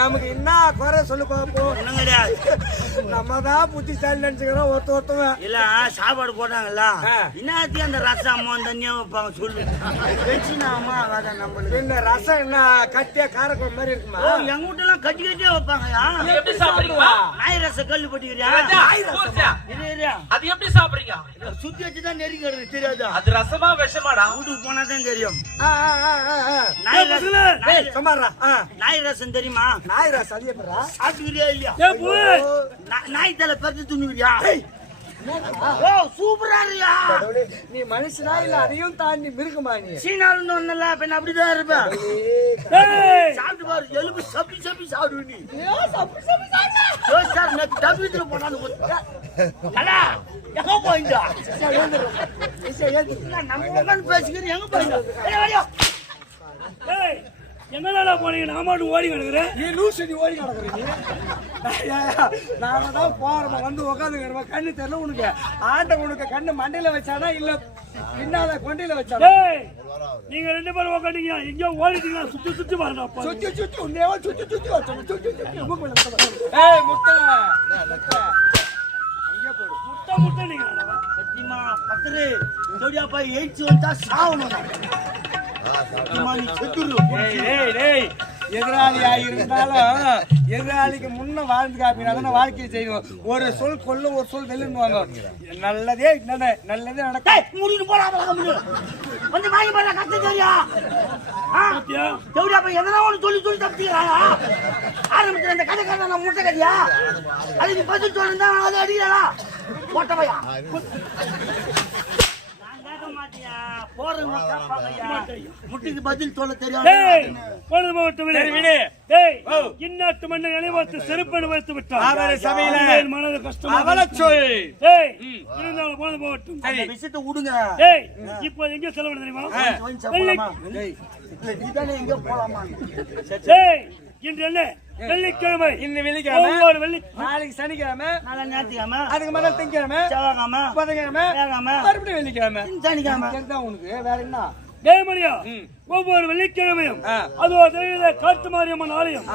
நமக்கு என்ன குறை சொல்லு பாப்போம். நம்ம தான் புத்திசாலி நினைச்சுக்கிறோம். ஒருத்தவன் இல்ல சாப்பாடு போட்டாங்கல்ல இன்னாத்தி அந்த ரசம் அம்மா தண்ணியா வைப்பாங்க சொல்லு. நம்மளுக்கு இந்த ரசம் என்ன கட்டியா காரக்குழம்பு மாதிரி இருக்குமா? எங்க வீட்டு எல்லாம் கட்டி கட்டியா வைப்பாங்கயா. நாய் ரசம் கல்லு பட்டிக்கிறியா? அது எப்படி சாப்பிடுறீங்க? சுத்தி வச்சுதான் நெருங்கிறது தெரியாதா? அது ரசமா விஷமாடா? வீட்டுக்கு போனாதான் தெரியும். நாய் ரசம் தெரியுமா? நாய் ரசம் அது எப்படா சாப்பிட்டுக்கிறியா இல்லையா? நாய் தலை பறிச்சு துண்ணுக்கிறியா? ஓ சூப்பரா இருக்கியா? நீ மனுஷனா இல்ல அதையும் தாண்டி மிருகமா? நீ சீனால ஒண்ணல பின்ன அப்படிதான் இருப்பேன். சாப்பிட்டு பாரு எலும்பு சப்பி சப்பி சாப்பிடு. நீ சார் நான் டபித்துல போனாலும் எங்க போயிட்டா? நம்ம உட்காந்து பேசிக்கிறேன். எங்க போயிட்டா? எங்கடா போனீங்க? நான் மட்டும் ஓடி கிடக்குறேன். நீ லூசு, நீ ஓடி கிடக்குறீங்க. நாம தான் போறோம் வந்து உட்காந்துக்கிறோம். கண்ணு தெரியல உனக்கு. ஆண்ட உனக்கு கண்ணு மண்டையில வச்சானா இல்ல பின்னால கொண்டையில வச்சானா? நீங்க ரெண்டு பேரும் உட்காந்தீங்க எங்கேயோ ஓடிட்டீங்க. சுத்தி சுத்தி பாருங்க. சுத்தி சுத்தி உன்னையவா சுத்தி சுத்தி வச்சோம். சுத்தி சுத்தி ஏய் முட்டை இங்க போடு. முட்டை முட்டை நீங்க சத்தியமா பத்திரு ஜோடியா போய் ஏச்சி வந்தா சாவணும். எதிராளி ஆகியிருந்தாலும் எதிராளிக்கு முன்ன வாழ்ந்து காப்பினா வாழ்க்கையை செய்வோம். ஒரு சொல் கொல்ல ஒரு சொல் வெல்லுவாங்க. நல்லதே நல்லதே நடக்க முடிவு போறாங்க. கொஞ்சம் வாங்கி போற கத்து தெரியா? ஜோடியா போய் எதனா ஒன்று சொல்லி சொல்லி தப்பிக்கிறாங்க. ஆரம்பிக்கிற அந்த கதை கதை நான் முட்டை கதையா? அதுக்கு பதில் சொல்லிருந்தா அதை அடிக்கிறா போட்டவையா? முட்டிக்கு பதில் சொல்ல தெரியும். இந்நாட்டு மண்ணை நினைவாத்து செருப்பை வைத்து விட்டார். மனது கஷ்டம். இருந்தாலும் போனது போகட்டும். விஷயத்தை விடுங்க. இப்போ எங்க செலவு தெரியுமா? எங்க போலாமா? இன்று என்ன வெள்ளிக்கிழமை? இந்த வெள்ளிக்கிழமை, ஒவ்வொரு நாளைக்கு சனிக்கிழமை, நாளை ஞாயிற்றுக்கிழமை, அதுக்கு மேல திங்கக்கிழமை, செவ்வாய்க்கிழமை, புதன்கிழமை, மறுபடியும் வெள்ளிக்கிழமை, சனிக்கிழமை. உனக்கு வேற என்ன? ஜெயமரியா ஒவ்வொரு வெள்ளிக்கிழமையும் அதோ காட்டு மாரியம்மன் ஆலயம்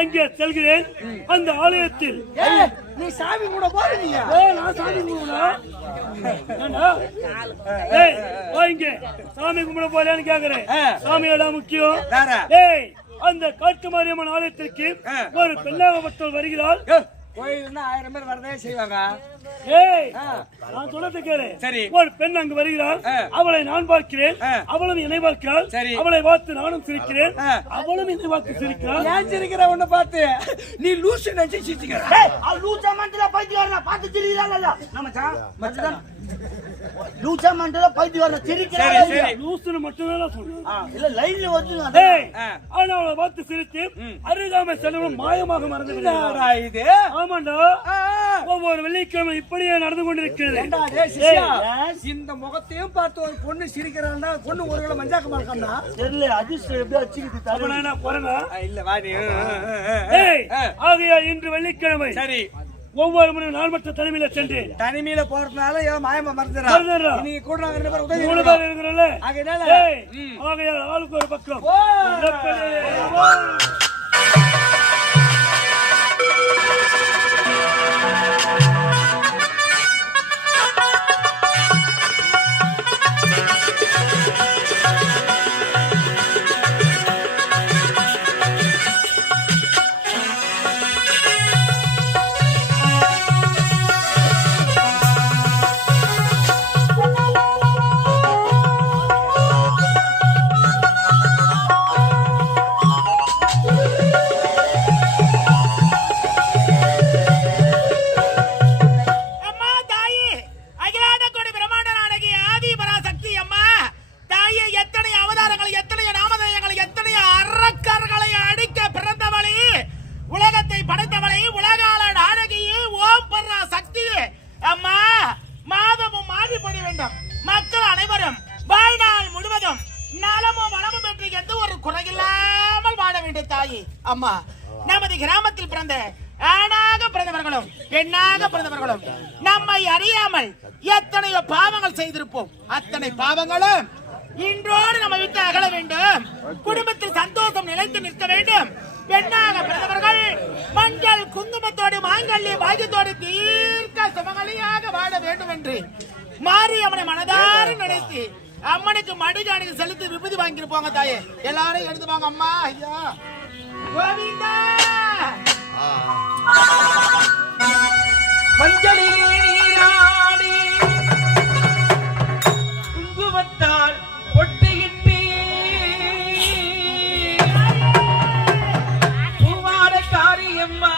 அங்கே செல்கிறேன். அந்த ஆலயத்தில் நீ சாமி கூட போறீங்க. நான் சாமி கும்பிடுறேன். சாமி கும்பிட போறேன்னு கேக்குறேன். சாமியோட முக்கியம். அந்த காட்டு மாரியம்மன் ஆலயத்திற்கு ஒரு பெண்ணாகப்பட்டவர் வருகிறாள். கோயில்னா 1000 பேர் வரதே செய்வாங்க. நான் சொல்றது கேளு. சரி. ஒரு பெண் அங்கு வருகிறாள். அவளை நான் பார்க்கிறேன். அவளும் என்னை பார்க்கிறாள். அவளை பார்த்து நானும் சிரிக்கிறேன். அவளும் என்னை பார்த்து சிரிக்கிறாள். ஏன் சிரிக்கிற உன்னை பார்த்து? நீ லூசு நினைச்சு சிரிக்கிற. லூசா மண்டல பைத்தியக்காரனா பார்த்து சிரிக்கிறாளா? மச்சான் லூசா மண்டல பைத்தியக்காரனா சிரிக்கிறாளா? லூசுன்னு மட்டும் தான் சொல்றேன். இல்ல லைன்ல வந்து ஆனா அவளை பார்த்து சிரித்து அருகாமை செல்வம் மாயமாக மறந்து விடுறாரா? இது ஆமாண்டா. ஒவ்வொரு வெள்ளிக்கிழமை இப்படியே நடந்து கொண்டிருக்கிறது. இந்த முகத்தையும் பார்த்து ஒரு பொண்ணு சிரிக்கிறான்னா பொண்ணு ஒரு கிலோ மஞ்சாக்க மாட்டான்னா தெரியல. அதிர்ஷ்டம் எப்படி வச்சுக்கிட்டு இல்ல வாடி. ஆகையா இன்று வெள்ளிக்கிழமை சரி ஒவ்வொரு முறை நான் மட்டும் தனிமையில சென்று தனிமையில போறதுனால மாயமா மறந்துடுறா. நீங்க கூட நாங்க 2 பேரும் உதவி 3 பேர் இருக்கிறோம்ல. ஆகையால் ஆளுக்கு ஒரு பக்கம். மக்கள் அனைவரும் வாழ்நாள் முழுவதும் நலமும் வளமும் பெற்று எந்த ஒரு குறையில்லாமல் வாழ வேண்டிய தாயி அம்மா. நமது கிராமத்தில் பிறந்த ஆணாக பிறந்தவர்களும் பெண்ணாக பிறந்தவர்களும் நம்மை அறியாமல் எத்தனையோ பாவங்கள் செய்திருப்போம். அத்தனை பாவங்களும் இன்றோடு நம்ம விட்டு அகல வேண்டும். குடும்பத்தில் சந்தோஷம் நிலைத்து மாரியம்மனை மனதார நினைத்து அம்மனுக்கு மடிகாணிக்கு செலுத்தி விபூதி வாங்கிட்டு போங்க தாயே. எல்லாரும் எடுத்து வாங்க அம்மா. ஐயா கோவிந்தா மஞ்சளிலே நீராடி குங்குமத்தால் பொட்டியிட்டு பூவாட காரியம்மா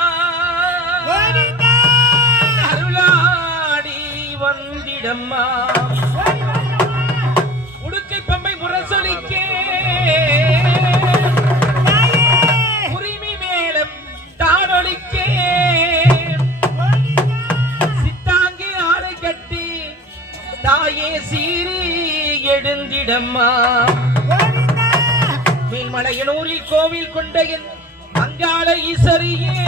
அருளாடி வந்திடம்மா உடுக்கை பம்பை முரசொலிக்கே உரிமை மேலம் தாடொலிக்கே சித்தாங்கி ஆடை கட்டி தாயே சீரி எழுந்திடம்மா மேல்மலையனூரில் கோவில் கொண்ட என் அங்காள ஈசரியே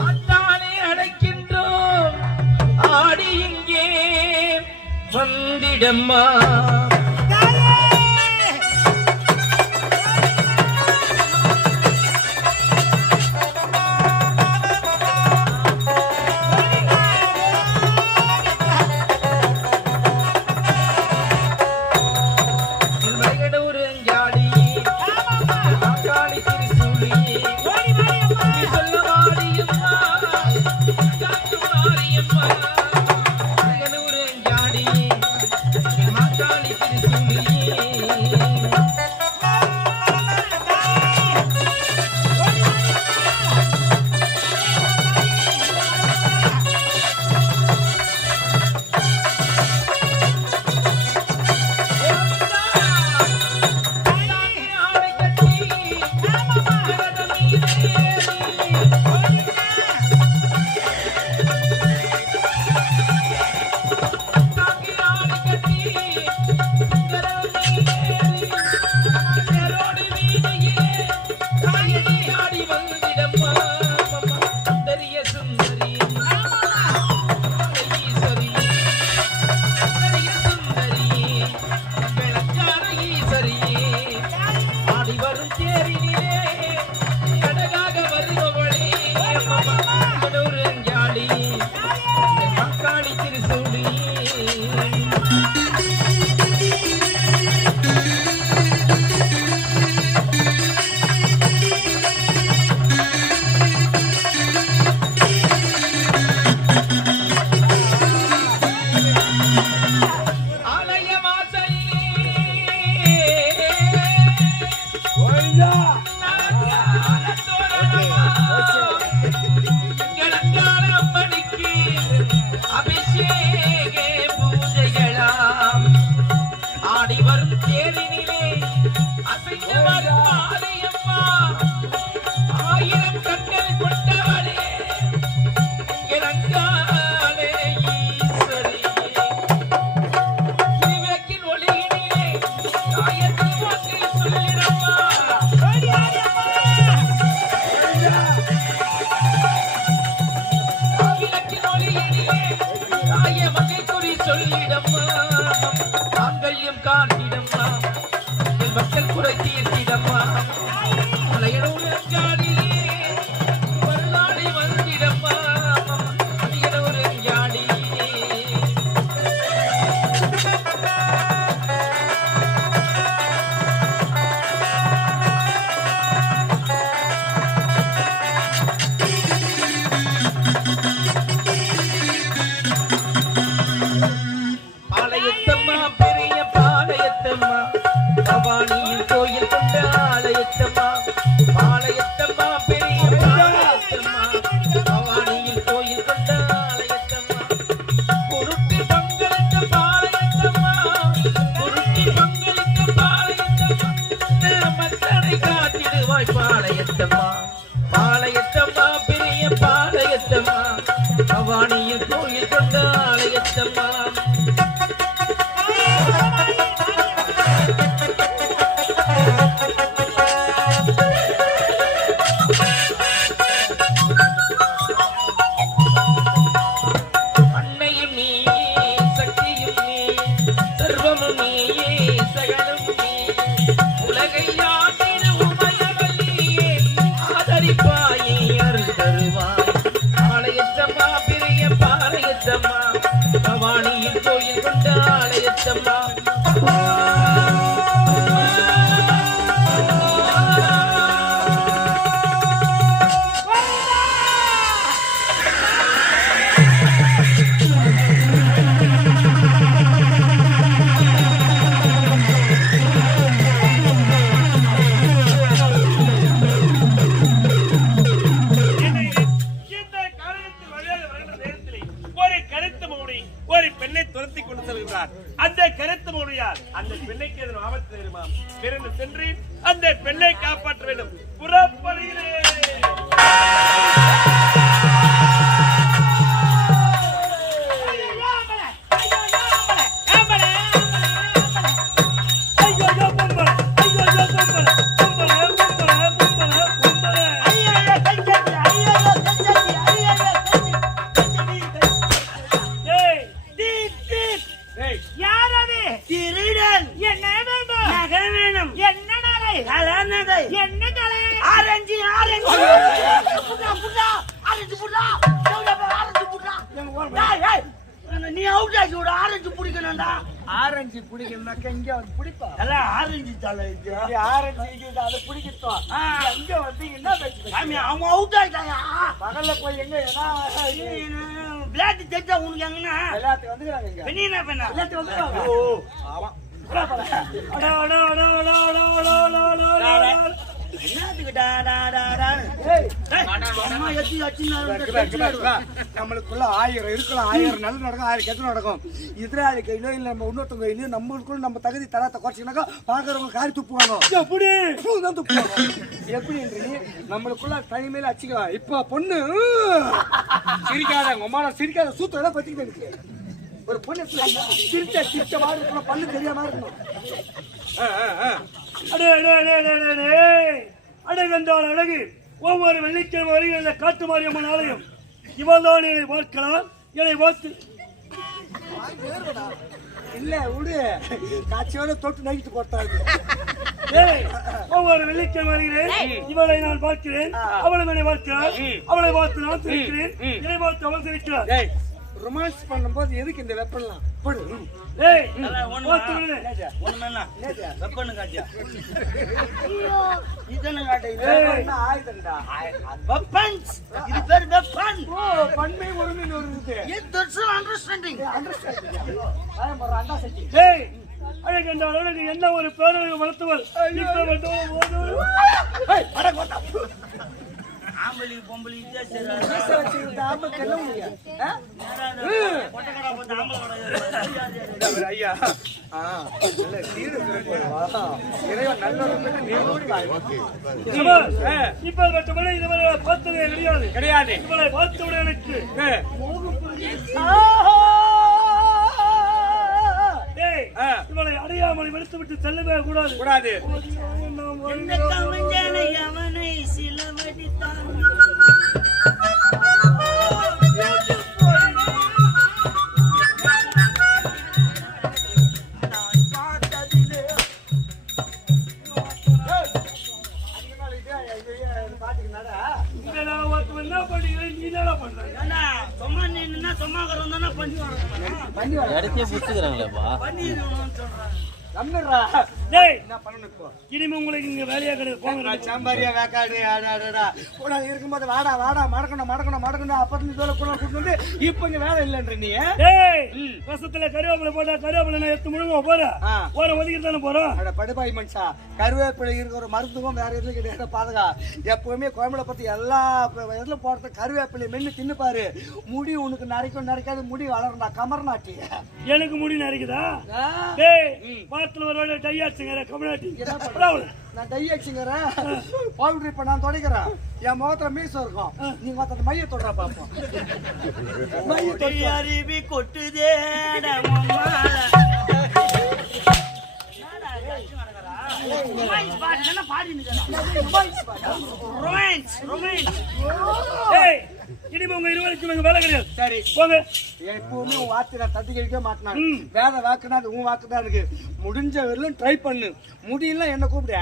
ஆத்தானே அடைக்கின்றோம் ஆடி இங்கே வந்திடம்மா பவானியில் கோயில் கொண்ட ஆலயத்தம்மா அன்னையும் நீயே சக்தியும் நீயே சர்வமும் நீயே சகலும் நீயே உலகை ஆண்டிட உமையவல்லியே ஆதரிப்பாயே கலர்னது என்ன கலை? ஆரஞ்சு புட்டா ஆரஞ்சு புட்டா ஆரஞ்சு புட்டா நீ அவுட் ஆகி விட ஆரஞ்சு பிடிக்கணும்டா. ஆரஞ்சு பிடிக்கணும்னாக்க இங்க வந்து பிடிப்பா. எல்லாம் ஆரஞ்சு தலை இது ஆரஞ்சு அதை பிடிக்கட்டும். இங்க வந்து என்ன பேசுறீங்க? சாமி அவன் அவுட் ஆயிட்டாயா? பகல்ல போய் எங்க ஏன்னா விளையாட்டு தெரிஞ்சா உனக்கு எங்கன்னா எல்லாத்துக்கும் வந்துக்கிறாங்க இங்க. பெண்ணா பெண்ணா எல்லாத்துக்கும் வந்துக்கிறாங்க. ஆமா. என்னத்துக்கு நம்மளுக்குள்ள 1000 இருக்கலாம், 1000 நல்ல நடக்கும், 1000 கெட்ட நடக்கும். எதிராளி கையிலோ இல்ல நம்ம இன்னொருத்தவங்க கையிலோ நம்மளுக்குள்ள நம்ம தகுதி தரத்தை குறைச்சினாக்கா பாக்குறவங்க காரி துப்புவாங்க. தான் துப்புவாங்க. எப்படின்றீ நம்மளுக்குள்ள தனிமையில அச்சுக்கலாம். இப்ப பொண்ணு சிரிக்காத உமால சிரிக்காத சூத்திரம் பத்திக்கிட்டு இருக்கு. ஒரு பொண்ணு சிரிச்ச மாதிரி இருக்கணும், பல்லு தெரியாம இருக்கணும். அழகு ஒவ்வொரு வெள்ளிக்கிழமை வருகிற இந்த காட்டு மாரியம்மன் ஆலயம். இவள் தான் என்னை பார்க்கலாம், என்னை பார்த்து இல்ல விடு காட்சியோட தொட்டு நைட்டு போட்டாங்க. ஒவ்வொரு வெள்ளிக்கிழமை வருகிறேன், இவளை நான் பார்க்கிறேன், அவளை என்னை பார்க்கிறாள், அவளை பார்த்து நான் சிரிக்கிறேன், என்னை பார்த்து அவள் சிரிக்கிறாள். ரொமான்ஸ் பண்ணும்போது எதுக்கு இந்த வெப்பன்லாம் போடு. வெப்பன்னு காட்டியா இதனை காட்ட ஆயுதண்டா வெப்பன்ஸ் இது பேர் வெப்பன். பன்மை ஒருமையில் ஒரு அண்டர்ஸ்டாண்டிங் அண்டா சட்டி. அழகு என்ன ஒரு பேரழகு வளர்த்தவர். ஆம்பளி பொம்பளி ஐயா பார்த்ததே கிடையாது. இவளை பார்த்தவுடன் எனக்கு இவளை அடையாமல் எடுத்து விட்டு செல்லவே கூடாது. அவனை சிலவடித்தான் என்ன பண்ணுகிறேன், நீ என்ன பண்ற? சும்மா நின்னா சும்மாக்கிறோம் தானே பண்ணி இடத்தையே புடிச்சுக்கிறாங்களேப்பா. இனிமே உங்களுக்கு இங்க வேலையா கிடையாது. சாம்பாரியா வேக்காடு இருக்கும்போது வாடா வாடா மடக்கணும் மடக்கணும் மடக்கணும் அப்பத்துல தோலை கூட கூட்டு வந்து இப்ப இங்க வேலை இல்லைன்ற நீ ரசத்துல கருவேப்பிலை போட்டா கருவேப்பிலை எடுத்து முழுங்க போறேன் ஒதுக்கிட்டு தானே போறோம். படுபாய் மனுஷா கருவேப்பிலை இருக்கிற ஒரு மருத்துவம் வேற எதுவும் கிடையாது. பாதுகா எப்பவுமே கோயம்புல பத்தி எல்லா இதுல போறது கருவேப்பிலை மென்னு தின்னு பாரு. முடி உனக்கு நரைக்கும் நரைக்காது முடி வளரண்டா கமர் நாட்டி. எனக்கு முடி நரைக்குதா? பாத்துல ஒரு டை அடிச்சுங்க கமநாட்டி. நான் டை அடிச்சுங்கிறேன் பவுடர் இப்ப நான் தொடக்கிறேன். என் முகத்துல மீசம் இருக்கும். நீங்க அந்த மைய தொடர பாப்போம். அருவி கொட்டுதே இனிமே உங்க இருவருக்கும் வேலை கிடையாது. சரி போங்க. எப்பவுமே உன் வார்த்தை நான் தட்டி கழிக்க மாட்டேன். வேற வாக்குனா அது உன் வாக்கு தான் இருக்கு. முடிஞ்ச வரலும் ட்ரை பண்ணு. முடியல என்ன கூப்பிட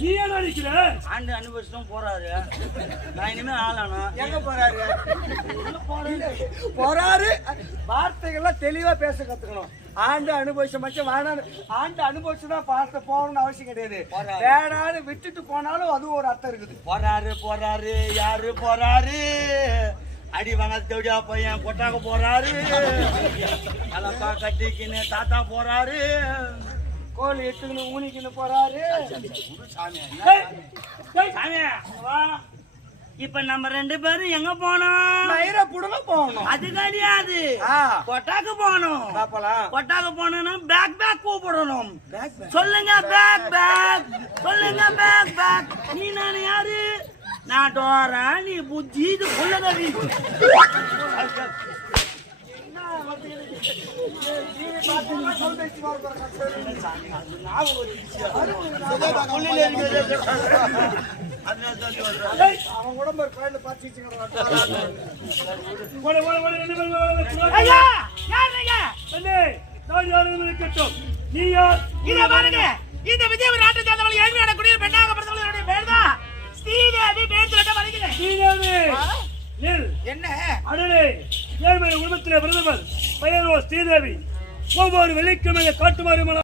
நீ என்ன நினைக்கிற? ஆண்டு அனுபவிச்சும் போறாரு. நான் இனிமே ஆளானா எங்க போறாரு போறாரு வார்த்தைகள்லாம் தெளிவா பேச கத்துக்கணும். ஆண்டு அனுபவிச்ச மட்டும் வேணான்னு ஆண்டு அனுபவிச்சுதான் பார்த்து போகணும்னு அவசியம் கிடையாது. வேணான்னு விட்டுட்டு போனாலும் அதுவும் ஒரு அர்த்தம் இருக்குது. போறாரு யாரு போறாரு? அடி வாங்க தேடியா பையன் கொட்டாக்க போறாரு. அலப்பா கட்டிக்கின்னு தாத்தா போறாரு. கோழி எட்டுக்குன்னு ஊனிக்குன்னு போறாரு. இப்ப நம்ம 2 பேரும் எங்க போனோம்? மயிரப்புடுங்க போகணும். அது கிடையாது, கொட்டாக்கு போனோம். கொட்டாக்கு போனோம்னா பேக் கூப்பிடணும். சொல்லுங்க பேக் சொல்லுங்க பேக். நீ நானு யாரு? நான் டோரா, நீ புத்தி, இது புள்ளதவி. அவன் உடம்பு கோயில பாத்து நான் யாரும் இருக்கட்டும். நீ யார்? இத பாருங்க, இந்த விஜயபுரி நாட்டை சேர்ந்தவள் ஏழ்மையான குடியில் பெண்ணாக பிறந்தவளுடைய பேர் தான் ஸ்ரீதேவி. பேர் சொல்லிட்டு வருகிறேன். ஸ்ரீதேவி. நில். என்ன அடலே, ஏழ்மையான குடும்பத்திலே பிறந்தவர் பெயரோ ஸ்ரீதேவி. ஒவ்வொரு வெள்ளிக்கிழமை காட்டு மாரியம்மன்